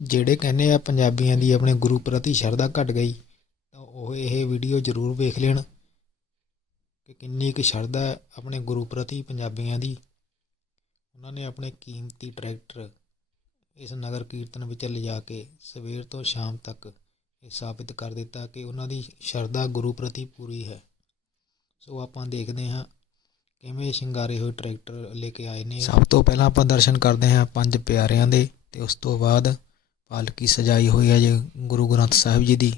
ਜਿਹੜੇ ਕਹਿੰਦੇ ਆ ਪੰਜਾਬੀਆਂ ਦੀ ਆਪਣੇ ਗੁਰੂ ਪ੍ਰਤੀ ਸ਼ਰਧਾ ਘਟ ਗਈ, ਤਾਂ ਉਹ ਇਹ ਵੀਡੀਓ ਜ਼ਰੂਰ ਵੇਖ ਲੈਣ ਕਿ ਕਿੰਨੀ ਕੁ ਸ਼ਰਧਾ ਹੈ ਆਪਣੇ ਗੁਰੂ ਪ੍ਰਤੀ ਪੰਜਾਬੀਆਂ ਦੀ। ਉਹਨਾਂ ਨੇ ਆਪਣੇ ਕੀਮਤੀ ਟਰੈਕਟਰ ਇਸ ਨਗਰ ਕੀਰਤਨ ਵਿੱਚ ਲਿਜਾ ਕੇ ਸਵੇਰ ਤੋਂ ਸ਼ਾਮ ਤੱਕ ਇਹ ਸਾਬਿਤ ਕਰ ਦਿੱਤਾ ਕਿ ਉਹਨਾਂ ਦੀ ਸ਼ਰਧਾ ਗੁਰੂ ਪ੍ਰਤੀ ਪੂਰੀ ਹੈ। ਸੋ ਆਪਾਂ ਦੇਖਦੇ ਹਾਂ ਕਿਵੇਂ ਸ਼ਿੰਗਾਰੇ ਹੋਏ ਟਰੈਕਟਰ ਲੈ ਕੇ ਆਏ ਨੇ। ਸਭ ਤੋਂ ਪਹਿਲਾਂ ਆਪਾਂ ਦਰਸ਼ਨ ਕਰਦੇ ਹਾਂ ਪੰਜ ਪਿਆਰਿਆਂ ਦੇ ਤੇ ਉਸ ਤੋਂ ਬਾਅਦ ਪਾਲਕੀ ਸਜਾਈ ਹੋਈ ਹੈ ਜੀ ਗੁਰੂ ਗ੍ਰੰਥ ਸਾਹਿਬ ਜੀ ਦੀ।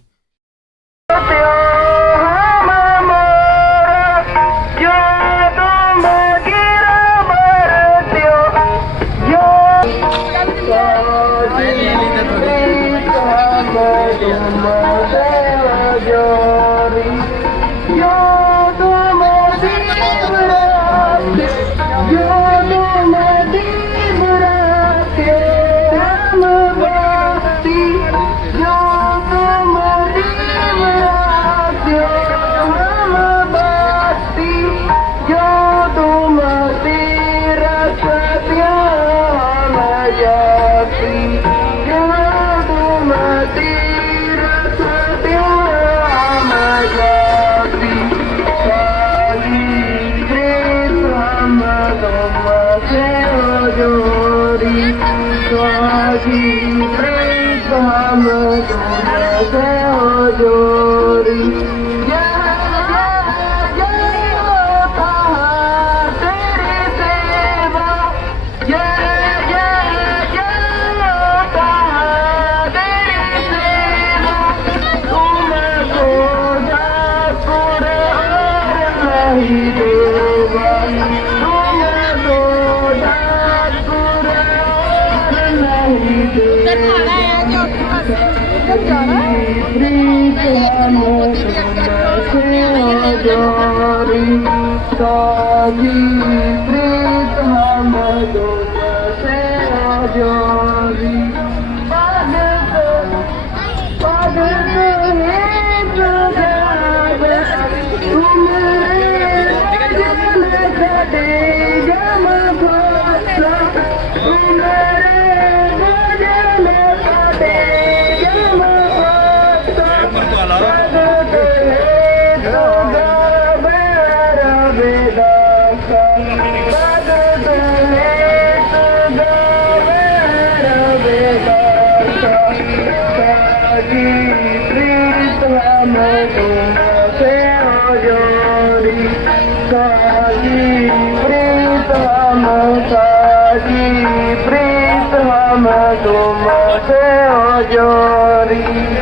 जोरी साजी प्रीत हम दोनों से जोरी पद पद तुम जग जग जम mama tuma se ojori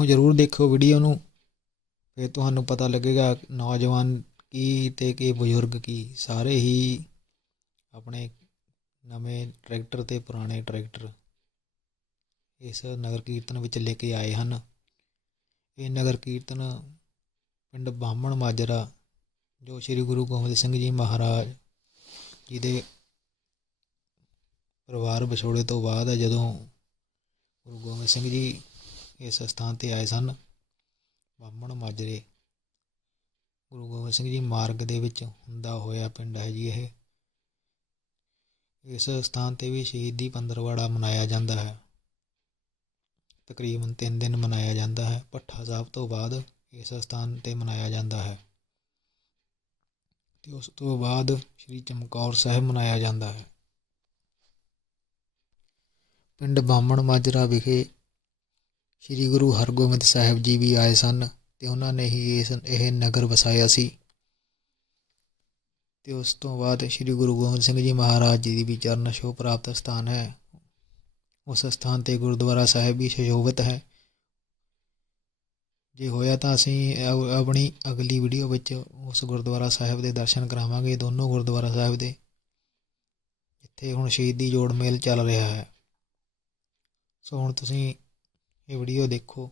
ਇੱਥੋਂ ਜ਼ਰੂਰ ਦੇਖੋ ਵੀਡੀਓ ਨੂੰ। ਫਿਰ ਤੁਹਾਨੂੰ ਪਤਾ ਲੱਗੇਗਾ ਨੌਜਵਾਨ ਕੀ ਤੇ ਕੀ ਬਜ਼ੁਰਗ ਕੀ। ਸਾਰੇ ਹੀ ਆਪਣੇ ਨਵੇਂ ਟਰੈਕਟਰ ਤੇ ਪੁਰਾਣੇ ਟਰੈਕਟਰ ਇਸ ਨਗਰ ਕੀਰਤਨ ਵਿੱਚ ਲੈ ਕੇ ਆਏ ਹਨ। ਇਹ ਨਗਰ ਕੀਰਤਨ ਪਿੰਡ ਬਾਹਮਣ ਮਾਜਰਾ, ਜੋ ਸ੍ਰੀ ਗੁਰੂ ਗੋਬਿੰਦ ਸਿੰਘ ਜੀ ਮਹਾਰਾਜ ਜੀ ਦੇ ਪਰਿਵਾਰ ਵਿਛੋੜੇ ਤੋਂ ਬਾਅਦ ਜਦੋਂ ਗੁਰੂ ਗੋਬਿੰਦ ਸਿੰਘ ਜੀ ਇਸ ਸਥਾਨ ਤੇ ਆਏ ਸਨ। ਬਾਹਮਣ ਮਾਜਰੇ ਗੁਰੂ ਗੋਬਿੰਦ ਸਿੰਘ ਜੀ ਮਾਰਗ ਦੇ ਵਿੱਚ ਹੁੰਦਾ ਹੋਇਆ ਪਿੰਡ ਹੈ ਜੀ ਇਹ। ਇਸ ਸਥਾਨ ਤੇ ਵੀ ਸ਼ਹੀਦੀ ਪੰਦਰਵਾੜਾ ਮਨਾਇਆ ਜਾਂਦਾ ਹੈ। ਤਕਰੀਬਨ 3 ਦਿਨ ਮਨਾਇਆ ਜਾਂਦਾ ਹੈ। ਭੱਠਾ ਸਾਹਿਬ ਤੋਂ ਬਾਅਦ ਇਸ ਸਥਾਨ ਤੇ ਮਨਾਇਆ ਜਾਂਦਾ ਹੈ। ਤੇ ਉਸ ਤੋਂ ਬਾਅਦ ਸ੍ਰੀ ਚਮਕੌਰ ਸਾਹਿਬ ਮਨਾਇਆ ਜਾਂਦਾ ਹੈ। ਪਿੰਡ ਬਾਹਮਣ ਮਾਜਰਾ ਵਿਖੇ ਸ੍ਰੀ ਗੁਰੂ ਹਰਗੋਬਿੰਦ ਸਾਹਿਬ ਜੀ ਵੀ ਆਏ ਸਨ ਤੇ ਉਹਨਾਂ ਨੇ ਹੀ ਇਸ, ਇਹ ਨਗਰ ਵਸਾਇਆ ਸੀ। ਤੇ ਉਸ ਤੋਂ ਬਾਅਦ ਸ੍ਰੀ ਗੁਰੂ ਗੋਬਿੰਦ ਸਿੰਘ ਜੀ ਮਹਾਰਾਜ ਜੀ ਦੀ ਵੀ ਚਰਨ ਛੋਹ ਪ੍ਰਾਪਤ ਸਥਾਨ ਹੈ। ਉਸ ਸਥਾਨ ਤੇ ਗੁਰਦੁਆਰਾ ਸਾਹਿਬ ਵੀ ਸੁਸ਼ੋਭਿਤ ਹੈ। ਜੇ ਹੋਇਆ ਤਾਂ ਅਸੀਂ ਆਪਣੀ ਅਗਲੀ ਵੀਡੀਓ ਵਿੱਚ ਉਸ ਗੁਰਦੁਆਰਾ ਸਾਹਿਬ ਦੇ ਦਰਸ਼ਨ ਕਰਾਵਾਂਗੇ, ਦੋਨੋਂ ਗੁਰਦੁਆਰਾ ਸਾਹਿਬ ਦੇ, ਜਿੱਥੇ ਹੁਣ ਸ਼ਹੀਦੀ ਜੋੜ ਮੇਲ ਚੱਲ ਰਿਹਾ ਹੈ। ਸੋ ਹੁਣ ਤੁਸੀਂ ਇਹ ਵੀਡੀਓ ਦੇਖੋ।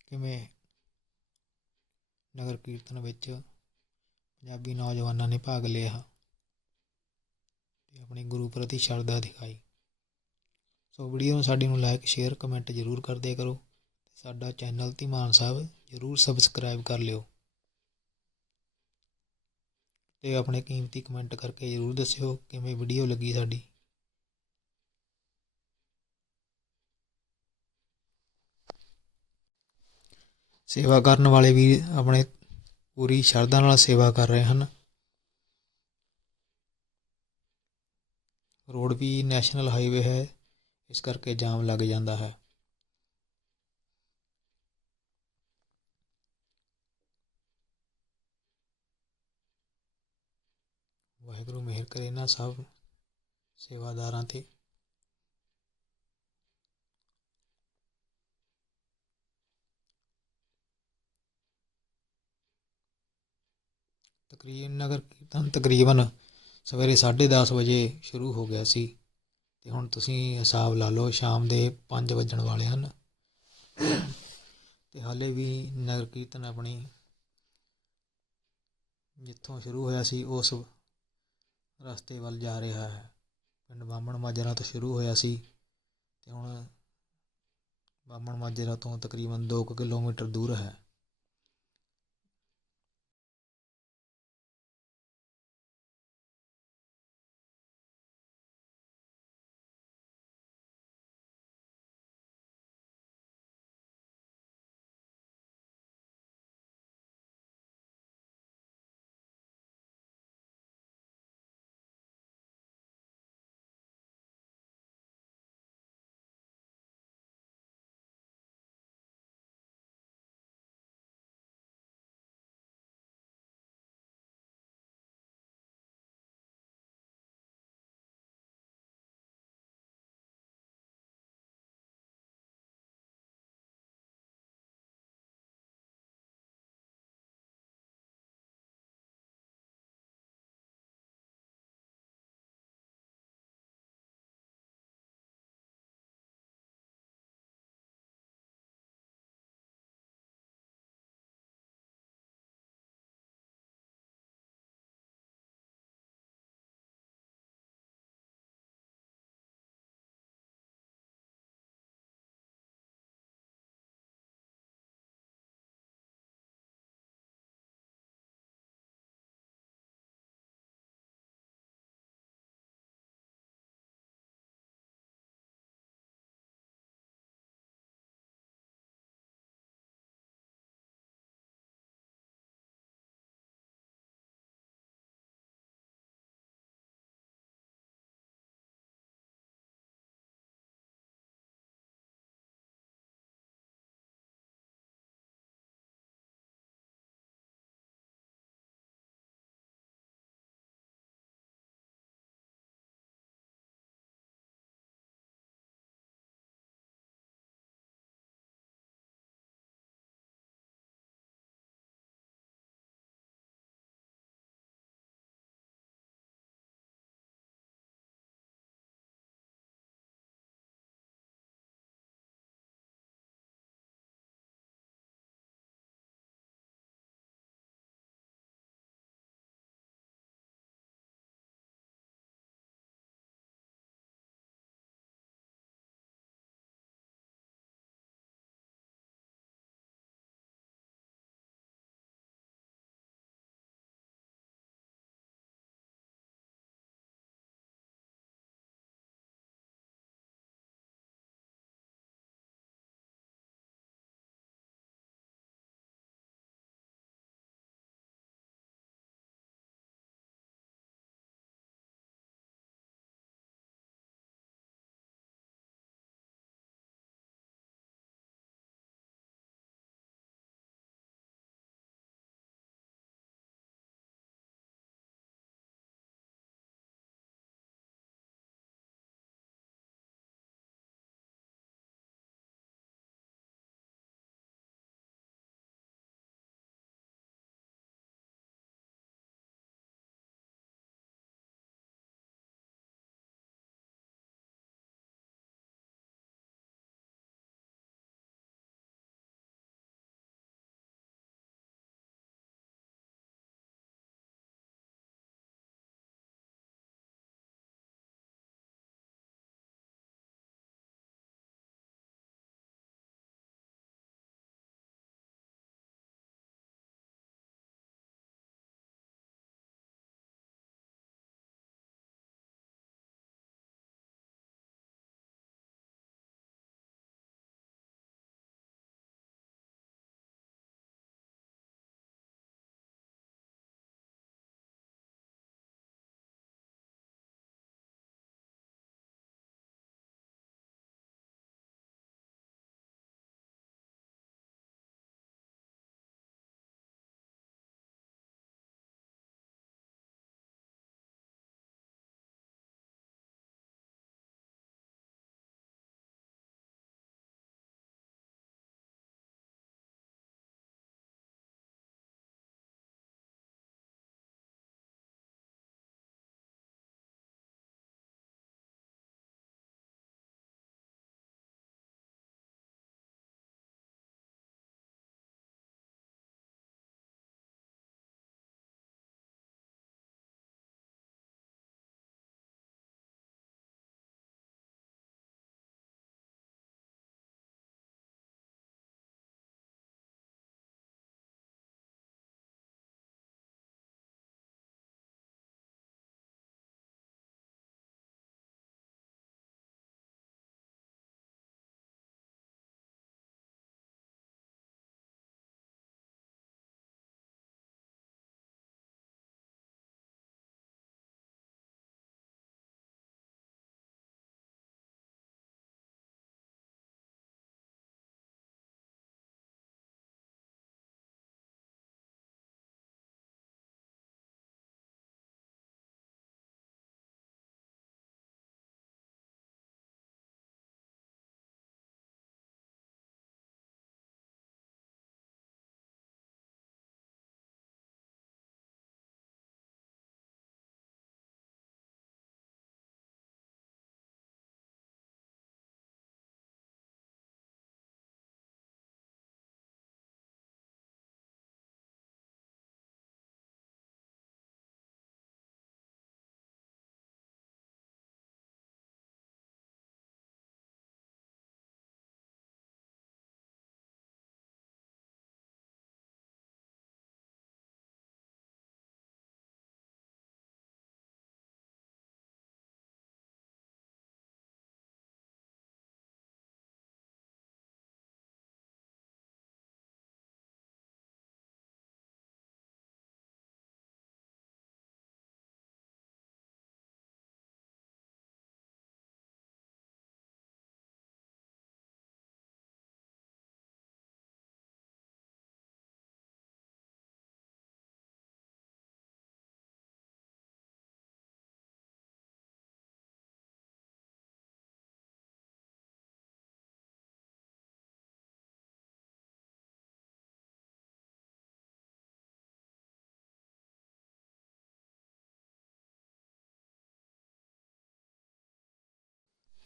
ਕਿਵੇਂ ਨਗਰ ਕੀਰਤਨ ਵਿੱਚ ਪੰਜਾਬੀ ਨੌਜਵਾਨਾਂ ਨੇ ਭਾਗ ਲਿਆ ਤੇ ਆਪਣੇ ਗੁਰੂ ਪ੍ਰਤੀ ਸ਼ਰਧਾ ਦਿਖਾਈ। ਸੋ ਵੀਡੀਓ ਨੂੰ ਸਾਡੀ ਨੂੰ ਲਾਈਕ ਸ਼ੇਅਰ ਕਮੈਂਟ ਜ਼ਰੂਰ ਕਰਦੇ ਕਰੋ ਤੇ ਸਾਡਾ ਚੈਨਲ ਧੀਮਾਨ ਸਾਹਿਬ ਜ਼ਰੂਰ ਸਬਸਕ੍ਰਾਈਬ ਕਰ ਲਿਓ। ਤੇ ਆਪਣੇ ਕੀਮਤੀ ਕਮੈਂਟ ਕਰਕੇ ਜ਼ਰੂਰ ਦੱਸਿਓ ਕਿਵੇਂ ਵੀਡੀਓ ਲੱਗੀ ਸਾਡੀ। ਸੇਵਾ ਕਰਨ ਵਾਲੇ ਵੀ ਆਪਣੇ ਪੂਰੀ ਸ਼ਰਧਾ ਨਾਲ ਸੇਵਾ ਕਰ ਰਹੇ ਹਨ। ਰੋਡ ਵੀ ਨੈਸ਼ਨਲ ਹਾਈਵੇ ਹੈ, ਇਸ ਕਰਕੇ ਜਾਮ ਲੱਗ ਜਾਂਦਾ ਹੈ। ਵਾਹਿਗੁਰੂ ਮਿਹਰ ਕਰੇ ਇਹਨਾਂ ਸਭ ਸੇਵਾਦਾਰਾਂ ਤੇ। ਤਕਰੀਬਨ ਨਗਰ ਕੀਰਤਨ ਤਕਰੀਬਨ ਸਵੇਰੇ 10:30 ਵਜੇ ਸ਼ੁਰੂ ਹੋ ਗਿਆ ਸੀ ਤੇ ਹੁਣ ਤੁਸੀਂ ਹਿਸਾਬ ਲਾ ਲਓ ਸ਼ਾਮ ਦੇ 5 ਵੱਜਣ ਵਾਲੇ ਹਨ। ਤੇ ਹਾਲੇ ਵੀ ਨਗਰ ਕੀਰਤਨ ਆਪਣੀ ਜਿੱਥੋਂ ਸ਼ੁਰੂ ਹੋਇਆ ਸੀ ਉਸ ਰਸਤੇ ਵੱਲ ਜਾ ਰਿਹਾ ਹੈ। ਪਿੰਡ ਬਾਹਮਣ ਮਾਜਰਾ ਤੋਂ ਸ਼ੁਰੂ ਹੋਇਆ ਸੀ ਤੇ ਹੁਣ ਬਾਹਮਣ ਮਾਜਰਾ ਤੋਂ ਤਕਰੀਬਨ 2 ਕਿਲੋਮੀਟਰ ਦੂਰ ਹੈ।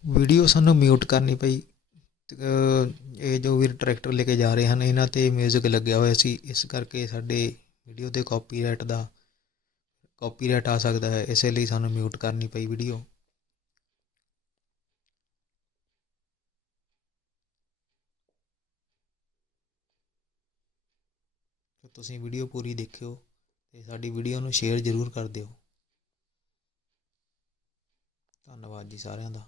ਵੀਡੀਓ ਸਾਨੂੰ ਮਿਊਟ ਕਰਨੀ ਪਈ। ਇਹ ਜੋ ਵੀਰ ਟਰੈਕਟਰ ਲੈ ਕੇ ਜਾ ਰਹੇ ਹਨ, ਇਹਨਾਂ ਤੇ 뮤직 ਲੱਗਿਆ ਹੋਇਆ ਸੀ। ਇਸ ਕਰਕੇ ਸਾਡੇ ਵੀਡੀਓ ਤੇ ਕਾਪੀਰਾਈਟ ਦਾ ਕਾਪੀਰਾਈਟ ਆ ਸਕਦਾ ਹੈ। ਇਸੇ ਲਈ ਸਾਨੂੰ ਮਿਊਟ ਕਰਨੀ ਪਈ ਵੀਡੀਓ। ਤੁਸੀਂ ਵੀਡੀਓ ਪੂਰੀ ਦੇਖਿਓ ਤੇ ਸਾਡੀ ਵੀਡੀਓ ਨੂੰ ਸ਼ੇਅਰ ਜ਼ਰੂਰ ਕਰ ਦਿਓ। ਧੰਨਵਾਦ ਜੀ ਸਾਰਿਆਂ ਦਾ।